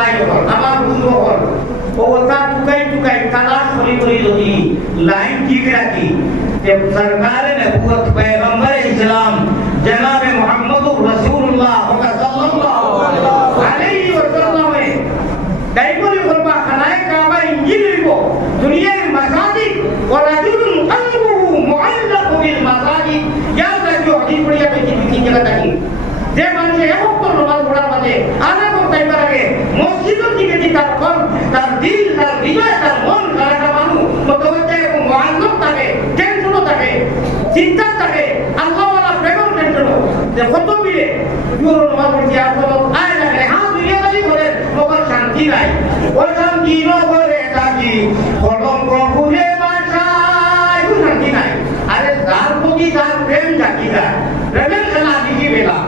ভাই হল আমার বন্ধু হল ও কথা টুকাই তালাশ করি যদি লাইন ঠিক রাখি যে সরকারে নবুয়ত পয়গম্বর ইসলাম জনাব মুহাম্মদুর রাসূলুল্লাহ সাল্লাল্লাহু আলাইহি ওয়াসাল্লাম দাইবলি করবা খানায়ে কাবা ইঞ্জিল লিব দুনিয়ার মাসাজিদ ওয়া রাজুলুন কলবুহু মুআল্লাকু বিল মাসাজিদ ইয়া রাজু হাদিস পড়িয়া কি জায়গা থাকি যে মানুষ এক ওয়াক্ত নামাজ পড়ার মাঝে আধা ঘন্টা টাইমার আগে মসজিদের দিকে যে তার কল তার দিল তার হৃদয় তার মন একটা মানুষ মতবজ্জে এবং মুআল্লাক থাকে টেনশনও থাকে চিন্তা থাকে আল্লাহ ওয়ালা প্রেমের টেনশনও যে কত মিলে পুরো নামাজ পড়ছি আসলে আয় লাগে হ্যাঁ দুনিয়াদারি করে মগর শান্তি নাই ওই শান্তি নগরে থাকি কলঙ্ক ভুলে বাসায় শান্তি নাই আরে যার প্রতি তার প্রেম জাগি যায় প্রেমের খেলা নিশি বেলা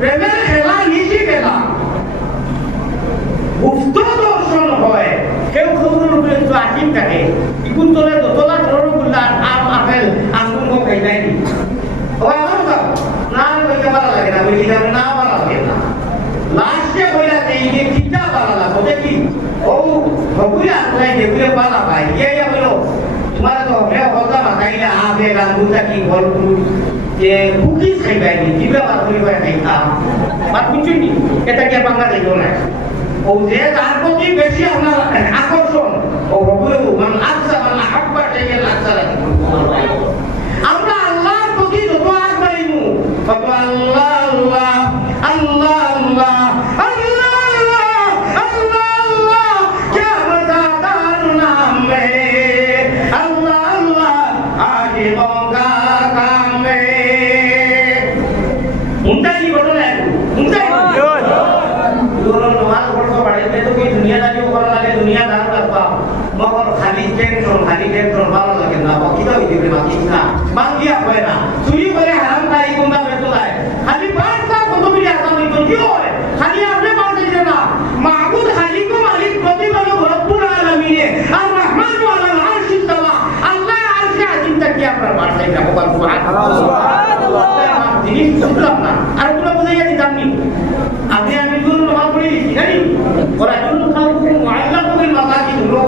প্রেমের খেলা নিশি বেলা গুপ্ত দর্শন হয় কেউ খবরের উপরে একটু আসিম থাকে ইকুন তোলে দোতলা ধরো গুল্লার আম আপেল আঙ্গুর খাই যায়নি ও আমার না বইতে পারা লাগে না বলি যাবে না পারা লাগে না লাস্টে বইলা যে এই চিন্তা পারা লাগো দেখি ও ভগুলে আসলাই যেগুলো পারা পাই ইয়ে হলো তোমার তো হবে হলদা মাথাইলে আপেল আঙ্গুরটা কি গল্প যে কুকিজ খাইবাইনি জিবে বার করিবা খাইতাম বাদ বুঝুনি এটা কি বাংলা যাইব না ও যে তার প্রতি বেশি আপনার আকর্ষণ ও ভগুলে মান আকসা মান হাব্বা টাইয়ের আকসা আমরা আল্লাহর প্রতি যত আগবাড়িমু তত আল্লাহ আল্লাহ আল্লাহ আল্লাহ মগর খালি টেনশন ভালো লাগে না কিটা হইতে মাতিস না বাঙ্গিয়া হয় না চুরি করে হারাম খাই কোনটা বেতো নাই খালি বারটা কত মিলি আসাম হইতো কি হয় খালি আপনি পারতেছে না মাহবুদ খালিকু মালিক প্রতিপালক রব্বুল আলামিন আর রহমান আলাল আরশ ইস্তাওয়া আল্লাহ আরশে আজিমটা কি আপনার পারতেই না বল সুবহানাল্লাহ জিনিস বুঝলাম না আর তোমরা বুঝাইয়া দিতাম নি আমি গুরু নামাজ পড়ি জানি ওরা জন্য কাউকে মুআল্লাকু বিল মাসাজিদ হলো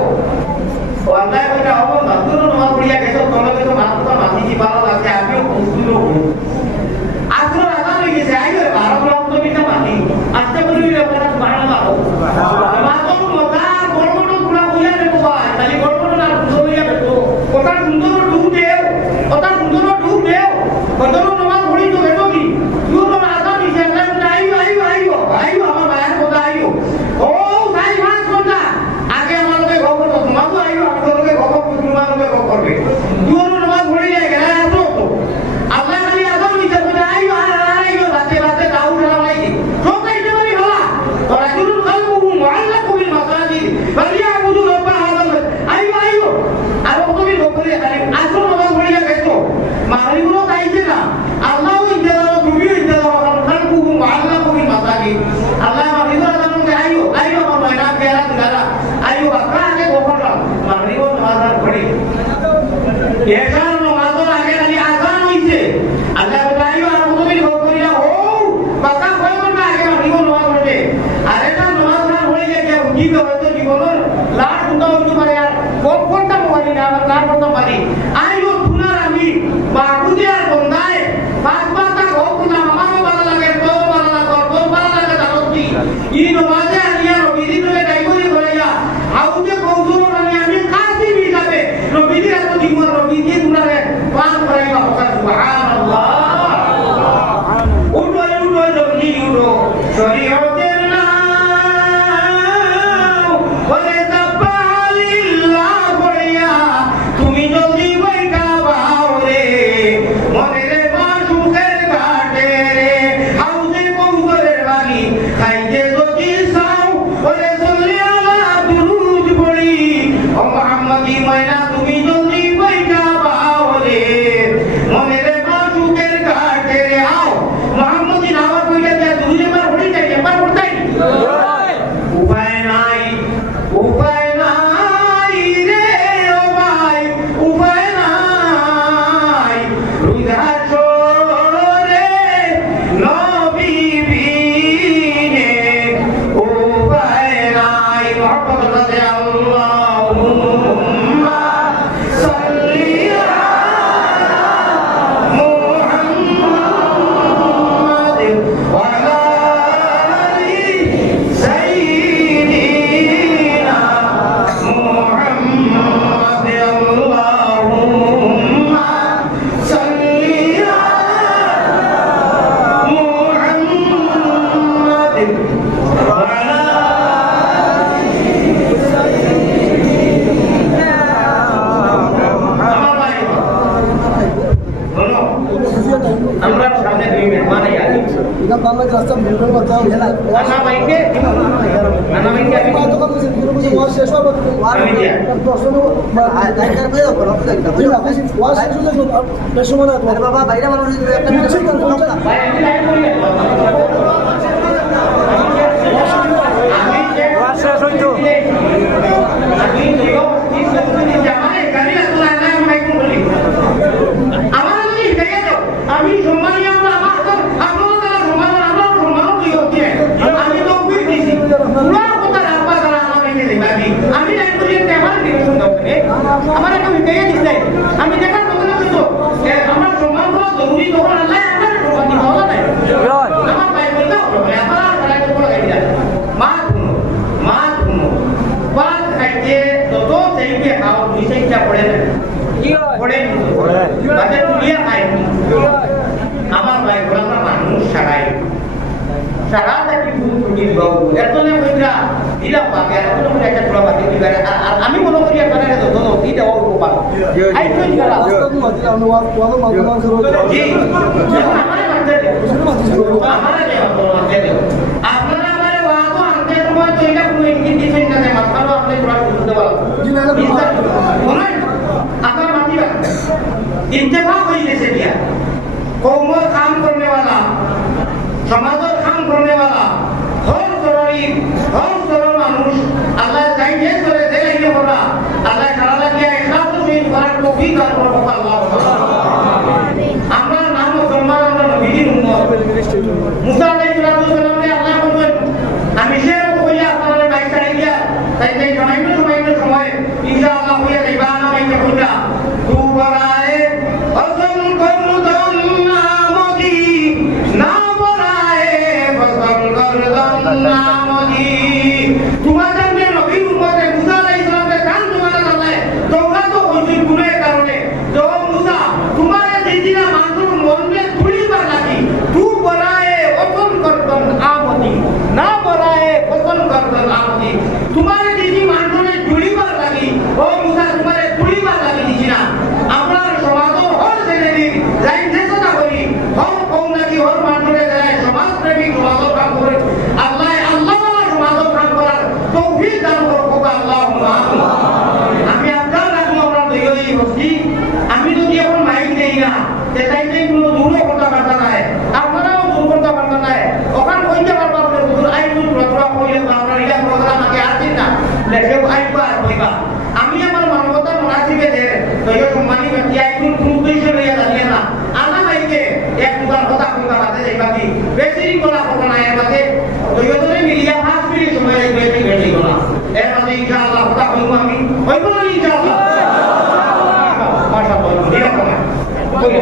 ও আল্লাহ কইটা হবে না গুরু নামাজ পড়িয়া গেছো তোমরা তো মাথা মাথি ভালো লাগে আমিও বুঝলো আজকে আজান হয়ে গেছে আইলে 12 লক্ষ মিটা মাটি আজকে বলি আপনারা সুবহানাল্লাহ মাতম মজার বড়বড় গুলা হইয়া রে বাবা তালি বড়বড় না হইয়া বেতো ওটা সুন্দর ডুব দেও ওটা সুন্দর ডুব দেও কতর নামাজ পড়ি তো বেতো কি তুই তো আজান দিছে আইও আমার মায়ের কথা আইও ও তাই মাস কোনটা আগে আমাকে খবর তো তোমাকে আইও আপনাকে খবর তোমাকে খবর করবে তুই নামাজ পড়ি যায় গেলা তো আল্লাহ খালি আজান দিছে বলে আইও রাতে দাও সালাম আইছি সব কাইতে পারি হলা রাসূলুল কলবুহু মুআল্লাকু বিল মাসাজিদ ফালিয়াবুদু রাব্ব হাযাল আইও আর তুমি বলে খালি আসর নামাজ পড়ি গেছো মাগরিবও তাইছে না আল্লাহ ইন্তাজাম দুবিও ইন্তাজাম কলবুহু মুআল্লাকু বিল মাসাজিদ আল্লাহ মাগরিবর আজান কে আইও আমার ময়না কেরা দিলা আইও বাকা আগে গোফরা মাগরিবর নামাজ পড়ি এশার নামাজের আগে খালি আজান হইছে আল্লাহ বলে আইও আর তুমি করিলা ও বাকা কই করবে আগে মাগরিবর নামাজ পড়ে আর এটা নামাজ না পড়ে গিয়ে উঠিবে হয়তো জীবনের লাশ উঠা হইতে পারে আর কোনটা পারি না আর না করতে পারি আইও পুনার আমি মাহবুদিয়ার বন্দায় পাঁচবার তা হোকনা আমারও ভালো লাগে তো ভালো লাগে তো ভালো লাগে জানতি ই নমাজে আনিয়া নবীজি বলে ডাইবলি করিয়া আউতে কৌসুর আমি কাসিম হিসাবে নবীজি এত জীবন নবীজি গুনারে পান করাইবা সুবহানাল্লাহ উঠো নবীজি উঠো শরীয়তের নাম বলে তাবালিল্লাহ করিয়া তুমি জলদি বইকা আনা ভাইকে আনা ভাইকে আমি দিয়া বাবা বাইরে মানুষ একটা ভাই আমি লাইন করি আমি সম্মানী আমরা আপনারা তারা সম্মান আমরা সম্মান দিচ্ছি আমি লোক দিয়েছি পুরা কথা রাখবা তারা আমাকে দেবাবি আমি লাইন করি আমার ডিরেকশন দাও আমার একটা বিকেয়ে দিতে আমি দেখার কথা বলছো আমার সম্মান করা জরুরি তখন আল্লাহ আপনার সম্মান দিতে হবে না আমার ভাই বলতে হবে আপনারা তারা কোনো গাইডা মা ধুনো পাঁচ খাইতে যত চাইবে খাও দুই চাইটা পড়ে না পড়ে বাজে তুলিয়া খাই আমার ভাই বলা মানুষ সারাটা কি ফুটির বাবু এতনে কইরা দিলা পাকে আর কোনো মনে একটা তোলা পাকে দিবা আর আমি মনে করি আপনারা যত নদী দেওয়া উপকার আই কই গেল জি আমারে মানতে আমারে আপনারা আমারে ওয়াদো আনতে সময় তো এটা কোনো একদিন দিছেন না যে মাথালো আপনি পুরো বুঝতে পারবেন জি না আপনারা মাতিবা ইত্তেফাক হয়ে গেছে দিয়া কৌমর কাম করনে वाला সমাজের কাম করনে वाला হর তরুণ মানুষ আল্লাহ চাইলে করে দেখাইলে করা আল্লাহ সারা লাগিয়া ইখলাস সহিত করার তৌফিক দান করুন আল্লাহ আমরা নাম মুসলমান আমরা নবীর উম্মত মুসা আলাইহিস সালাম রে আল্লাহ বলেন আমি সে কইয়া আপনারা বাইক ছাড়ি গিয়া তাই সময় ইনশাআল্লাহ হইয়া যাইবা না বাইক কইরা তু বরায়ে অসল করদন নামদি না বরায়ে অসল করদন নামদি তোমাদের নবীর উম্মতে মুসা আলাইহিস সালামের কান তোমাদের নামে তোমরা তো হইছিল গুনাহের কারণে তো মুসা তোমার দিদিনা মানুষ মনকে তুলিবার লাগি তু বরায়ে অসল করদন আমদি না বরায়ে অসল করদন আমদি তোমার দিদি মানুষে তুলিবার লাগি ও মুসা তোমারে তুলিবার লাগি দিছিনা আমরা সমাজ হর ছেলেরি যাই চেষ্টা করি হর কম নাকি হর মানুষে যায় সমাজ প্রেমিক সমাজ কাম করে আল্লাহ সমাজ কাম করার তৌফিক দান করুক আল্লাহুম্মা আমি আপনার রাখবো আমরা দইই বসি আমি যদি এখন মাইক দেই না তে তাইতে কোনো দূর করতে পারতা না আপনারাও দূর করতে পারতা না ওখান কইতে পারবা আপনি দূর আইনুল প্রতরা কইলে আমরা এটা প্রোগ্রাম আগে আসেন না লেখে আইবা কইবা আমি আমার মানবতা মুনাসিবে দে দইও সম্মানী ব্যক্তি আইনুল কোন উদ্দেশ্য লইয়া জানিয়ে না আনা মাইকে এক দুবার কথা কইবা বাদে যাইবা কি বেশি করা কথা না এর বাদে দইও ধরে মিলিয়া 5 মিনিট সময় লাগবে কি বেশি করা এর বাদে ইনশাআল্লাহ কথা কইবো আমি হইব না ইনশাআল্লাহ মাশাআল্লাহ দিরা কমা কইলে